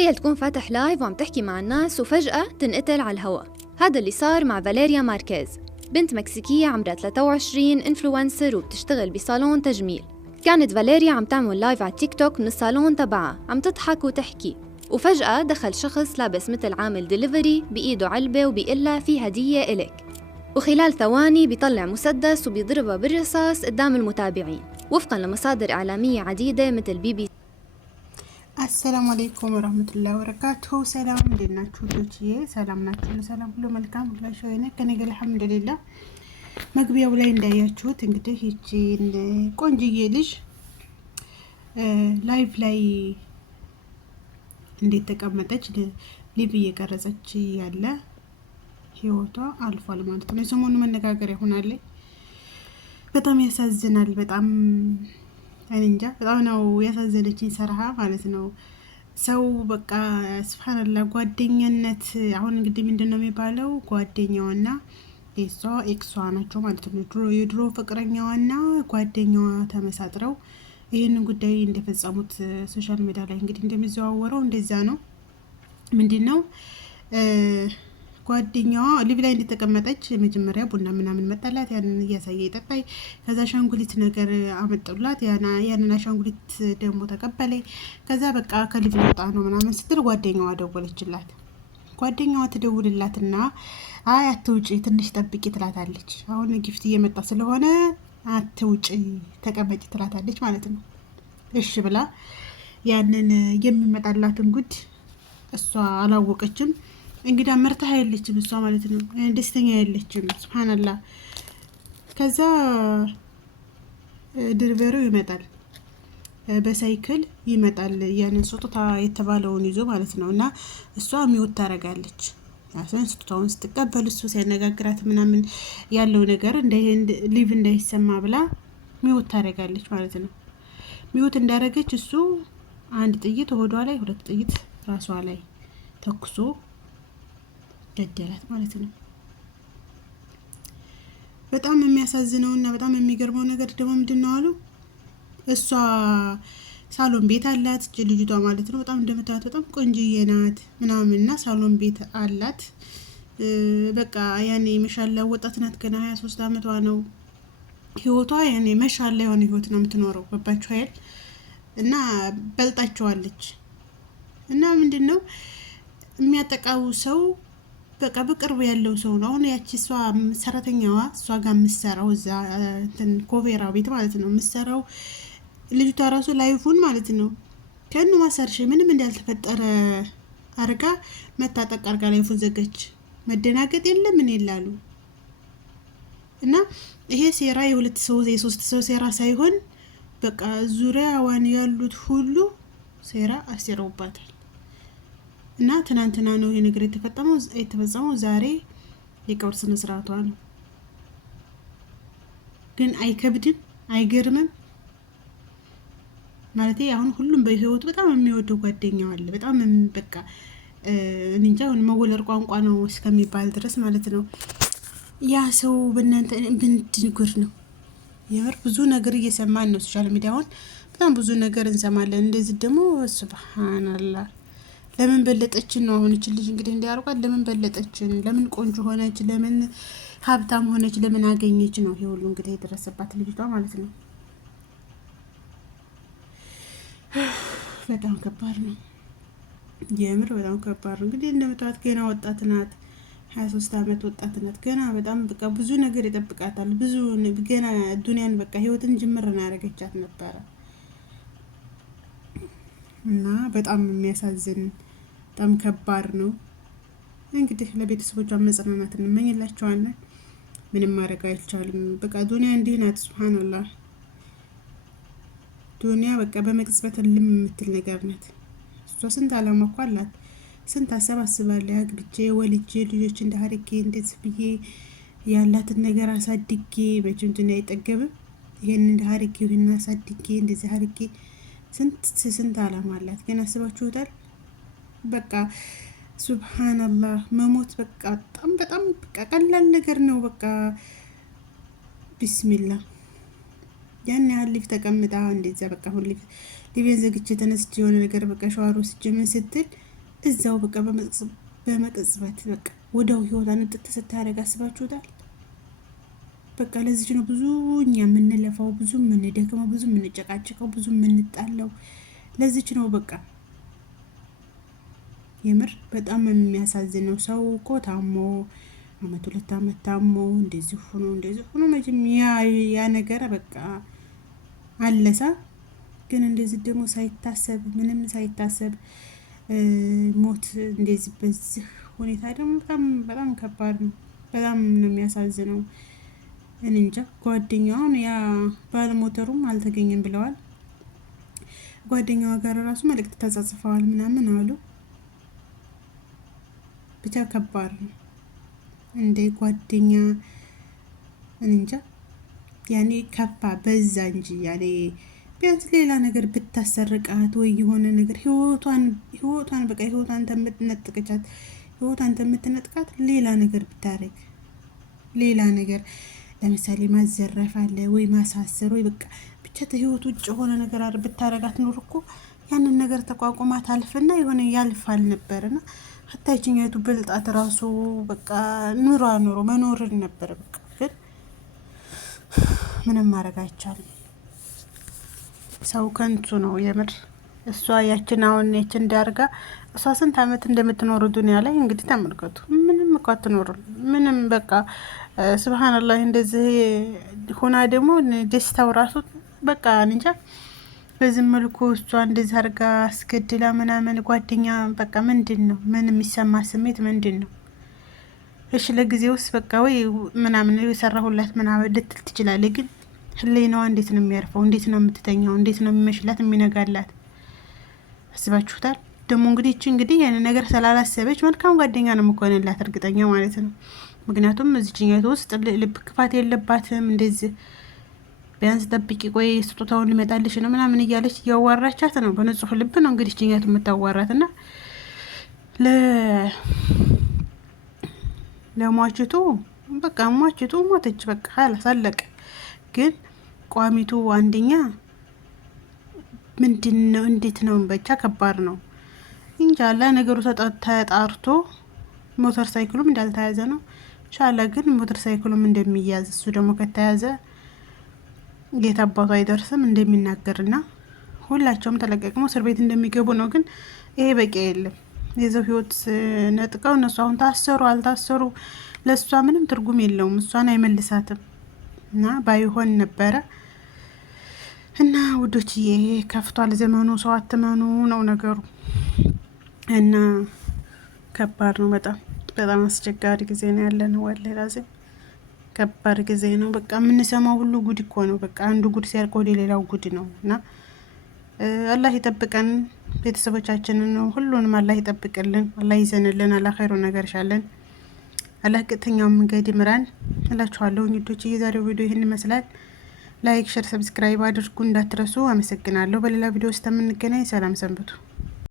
تخيل تكون فاتح لايف وعم تحكي مع الناس وفجأة تنقتل على الهواء. هذا اللي صار مع فاليريا ماركيز، بنت مكسيكية عمرها 23، انفلونسر وبتشتغل بصالون تجميل. كانت فاليريا عم تعمل لايف على التيك توك من الصالون تبعها، عم تضحك وتحكي، وفجأة دخل شخص لابس مثل عامل ديليفري بإيده علبة وبيقلها في هدية إلك، وخلال ثواني بيطلع مسدس وبيضربها بالرصاص قدام المتابعين، وفقا لمصادر إعلامية عديدة مثل BBC. السلام عليكم ورحمة الله وبركاته. سلام لناتشو دوتشيه سلام ناتشو سلام كله ملكام الله شوينا كنيجي الحمد لله መግቢያው ላይ እንዳያችሁት እንግዲህ ይቺን ቆንጅዬ ልጅ ላይቭ ላይ እንዴት ተቀመጠች ሊቭ እየቀረጸች ያለ ህይወቷ አልፏል ማለት ነው። የሰሞኑ መነጋገሪያ ሆናለች። በጣም ያሳዝናል። በጣም እንጃ በጣም ነው ያሳዘነችኝ ሰራሃ ማለት ነው። ሰው በቃ ሱብሃንአላህ ጓደኛነት አሁን እንግዲህ ምንድነው የሚባለው ጓደኛውና እሷ ኤክሷ ናቸው ማለት ነው። የድሮ ፍቅረኛዋና ጓደኛዋ ተመሳጥረው ይህንን ጉዳይ እንደፈጸሙት ሶሻል ሚዲያ ላይ እንግዲህ እንደሚዘዋወረው እንደዛ ነው። ምንድነው ጓደኛዋ ሊቭ ላይ እንደተቀመጠች መጀመሪያ ቡና ምናምን መጣላት፣ ያንን እያሳየ ይጠጣይ፣ ከዛ አሻንጉሊት ነገር አመጡላት፣ ያንን አሻንጉሊት ደግሞ ተቀበለ። ከዛ በቃ ከሊቭ ወጣ ነው ምናምን ስትል ጓደኛዋ ደወለችላት። ጓደኛዋ ትደውልላትና አይ አትውጪ ትንሽ ጠብቂ ትላታለች። አሁን ጊፍት እየመጣ ስለሆነ አትውጪ ተቀመጪ ትላታለች ማለት ነው። እሺ ብላ ያንን የሚመጣላትን ጉድ እሷ አላወቀችም። እንግዲህ መርታ ያለችም እሷ ማለት ነው። ደስተኛ ያለችም ሱብሃንአላህ። ከዛ ድርበሩ ይመጣል፣ በሳይክል ይመጣል፣ ያንን ስጦታ የተባለውን ይዞ ማለት ነው። እና እሷ ሚውት ታረጋለች። ያሰን ስጦታውን ስትቀበል እሱ ሲያነጋግራት ምናምን ያለው ነገር ሊቭ እንዳይሰማ ብላ ሚውት ታረጋለች ማለት ነው። ሚውት እንዳረገች እሱ አንድ ጥይት ሆዷ ላይ፣ ሁለት ጥይት ራሷ ላይ ተኩሶ ገደላት ማለት ነው። በጣም የሚያሳዝነውና በጣም የሚገርመው ነገር ደግሞ ምንድነው አሉ እሷ ሳሎን ቤት አላት ልጅቷ ማለት ነው። በጣም እንደምታዩት በጣም ቆንጆዬ ናት ምናምንና ሳሎን ቤት አላት። በቃ ያኔ መሻላ ወጣት ናት፣ ገና 23 አመቷ ነው። ህይወቷ ያኔ መሻላ የሆነ ህይወት ነው የምትኖረው። ገባችሁ አይደል? እና በልጣቸዋለች። እና ምንድነው የሚያጠቃው ሰው በቃ በቅርብ ያለው ሰው ነው። አሁን ያቺ እሷ ሰራተኛዋ እሷ ጋር የምትሰራው እዛ እንትን ኮቬራ ቤት ማለት ነው የምትሰራው ልጅቷ ራሱ ላይፉን ማለት ነው ከኑ ማሰርሽ ምንም እንዳልተፈጠረ አርጋ መታጠቅ አርጋ ላይፉን ዘገች። መደናገጥ የለም ምን ይላሉ። እና ይሄ ሴራ የሁለት ሰው የሶስት ሰው ሴራ ሳይሆን በቃ ዙሪያዋን ያሉት ሁሉ ሴራ አስረውባታል። እና ትናንትና ነው ይሄ ነገር የተፈጸመው ዛሬ የቀብር ስነ ስርዓቷ ነው። ግን አይከብድም? አይገርምም? ማለት አሁን ሁሉም በህይወቱ በጣም የሚወደው ጓደኛው አለ። በጣም በቃ እንጃ መወለር ቋንቋ ነው እስከሚባል ድረስ ማለት ነው። ያ ሰው በእናንተ ብንድንጉር ነው የምር ብዙ ነገር እየሰማን ነው። ሶሻል ሚዲያውን በጣም ብዙ ነገር እንሰማለን። እንደዚህ ደግሞ ሱብሃንአላህ ለምን በለጠችን ነው አሁን እቺ ልጅ እንግዲህ እንዲያርቋት ለምን በለጠችን፣ ለምን ቆንጆ ሆነች፣ ለምን ሀብታም ሆነች፣ ለምን አገኘች ነው ይሄ ሁሉ እንግዲህ የደረሰባት ልጅቷ ማለት ነው። በጣም ከባድ ነው የምር በጣም ከባድ ነው። እንግዲህ እንደምታውቁት ገና ወጣት ናት፣ 23 አመት ወጣት ናት ገና። በጣም በቃ ብዙ ነገር ይጠብቃታል። ብዙ ገና ዱንያን በቃ ህይወትን ጅምር ነው ያረጋቻት ነበረ። እና በጣም የሚያሳዝን በጣም ከባድ ነው። እንግዲህ ለቤተሰቦቿ መጽናናት እንመኝላቸዋለን። ምንም ማድረግ አይቻልም። በቃ ዱንያ እንዲህ ናት ሱብሃንአላህ። ዱንያ በቃ በመቅጽበት ልም የምትል ነገር ናት። እሷ ስንት አላማ እኮ አላት፣ ስንት አሰባስባለች። አግብቼ ወልጄ ልጆች እንዳርጌ እንደዚህ ብዬ ያላትን ነገር አሳድጌ መቼም ዱንያ አይጠገብም። ይሄን እንዳርጌ እና አሳድጌ እንደዚህ አርጌ ስንት አላማ አላት። ግን አስባችሁታል? በቃ ሱብሃንአላህ መሞት በቃ በጣም በቃ ቀላል ነገር ነው። በቃ ቢስሚላህ ያን ያህል ሊፍ ተቀምጣ እንደዛ በቃ ሁሉ ሊቤን ዘግቼ ተነስቼ የሆነ ነገር በቃ ሻወር ወስጄ ምን ስትል እዛው በቃ በመቅጽበት በቃ ወዲያው ህይወቷን እንጥት ስታደርግ አስባችሁታል? በቃ ለዚች ነው ብዙ እኛ የምንለፋው፣ ብዙ የምንደክመው፣ ብዙ የምንጨቃጭቀው፣ ብዙ የምንጣለው ለዚች ነው በቃ። የምር በጣም የሚያሳዝነው ሰው እኮ ታሞ አመት 2 አመት ታሞ እንደዚህ ሆኖ መቼም ያ ነገር በቃ አለሳ። ግን እንደዚህ ደግሞ ሳይታሰብ ምንም ሳይታሰብ ሞት እንደዚህ በዚህ ሁኔታ ደግሞ በጣም ከባድ ነው። በጣም ነው የሚያሳዝነው። እንጃ ጓደኛውን ያ ባለሞተሩም አልተገኘም ብለዋል። ጓደኛዋ ጋር ራሱ መልእክት ተጻጽፈዋል ምናምን አሉ። ብቻ ከባድ ነው። እንደ ጓደኛ እንጃ ያኔ ከፋ በዛ እንጂ ያኔ ቢያንስ ሌላ ነገር ብታሰርቃት ወይ የሆነ ነገር ህይወቷን በቃ ህይወቷን ተምትነጥቀቻት ህይወቷን ተምትነጥቃት ሌላ ነገር ብታረግ ሌላ ነገር ለምሳሌ ማዘረፍ አለ ወይ ማሳሰር ወይ በቃ ብቻ ከህይወት ውጭ የሆነ ነገር ብታረጋት ኖር እኮ ያንን ነገር ተቋቁማ ታልፍና የሆነ ያልፋል ነበርና ሀታ ይችኛቱ ብልጣት ራሱ በቃ ኑሮ መኖርን ነበር በቃ። ግን ምንም ማድረግ አይቻልም። ሰው ከንቱ ነው የምር። እሷ ያችን አሁን ያችን እንዳርጋ እሷ ስንት አመት እንደምትኖር ዱንያ ላይ እንግዲህ ተመልከቱ። ምንም እኮ አትኖርም ምንም በቃ ሱብሃንአላህ። እንደዚህ ሆና ደግሞ ደስታው ራሱ በቃ እንጃ። በዚህ መልኩ እሷ እንደዚህ አርጋ አስገድላ ምናምን ጓደኛ በቃ ምንድን ነው ምን የሚሰማ ስሜት ምንድን ነው? እሺ ለጊዜውስ በቃ ወይ ምናምን የሰራሁላት ምናምን ልትል ትችላለች። ግን ህሊናዋ እንዴት ነው የሚያርፈው? እንዴት ነው የምትተኛው? እንዴት ነው የሚመሽላት የሚነጋላት? አስባችሁታል? ደግሞ እንግዲህ ያን ነገር ስላላሰበች መልካም ጓደኛ ነው የምትሆንላት እርግጠኛ ማለት ነው። ምክንያቱም እዚህኛው ውስጥ ልብ ክፋት የለባትም። እንደዚህ ቢያንስ ጠብቂ ቆይ ስጦታውን ሊመጣልሽ ነው ምናምን እያለች እያዋራቻት ነው። በንጹህ ልብ ነው እንግዲህ እዚህኛው የምታዋራት እና ለሟችቱ በቃ ሟችቱ ሞተች በቃ አለቀ። ግን ቋሚቱ አንደኛ ምንድነው እንዴት ነው ብቻ ከባድ ነው። ኢንሻአላህ ነገሩ ተጣርቶ ሞተር ሳይክሉም እንዳልተያዘ ነው። ኢንሻአላህ ግን ሞተር ሳይክሉም እንደሚያዝ እሱ ደግሞ ከተያዘ ጌታ አባቱ አይደርስም እንደሚናገርና ሁላቸውም ተለቀቅሞ እስር ቤት እንደሚገቡ ነው። ግን ይሄ በቂ አይደለም። የሰው ህይወት ነጥቀው እነሱ አሁን ታሰሩ አልታሰሩ ለሷ ምንም ትርጉም የለውም። እሷን አይመልሳትም እና ባይሆን ነበረ። እና ውዶችዬ ከፍቷል ዘመኑ። ሰው አትመኑ ነው ነገሩ እና ከባድ ነው። በጣም አስቸጋሪ ጊዜ ነው ያለነው። ወላሂ ላዚም ከባድ ጊዜ ነው። በቃ የምንሰማው ሁሉ ጉድ እኮ ነው። በቃ አንዱ ጉድ ሲያልቅ ወደ ሌላው ጉድ ነው እና አላህ ይጠብቀን፣ ቤተሰቦቻችንን ሁሉንም አላህ ይጠብቅልን፣ አላህ ይዘንልን፣ አላህ ኸይሩ ነገር ይሻለን፣ አላህ ቀጥተኛውን መንገድ ይምራን እላችኋለሁ። እንግዲህ የዛሬው ቪዲዮ ይህን ይመስላል። ላይክ፣ ሼር፣ ሰብስክራይብ አድርጉ እንዳትረሱ። አመሰግናለሁ። በሌላ ቪዲዮ ውስጥ የምንገናኝ። ሰላም ሰንብቱ።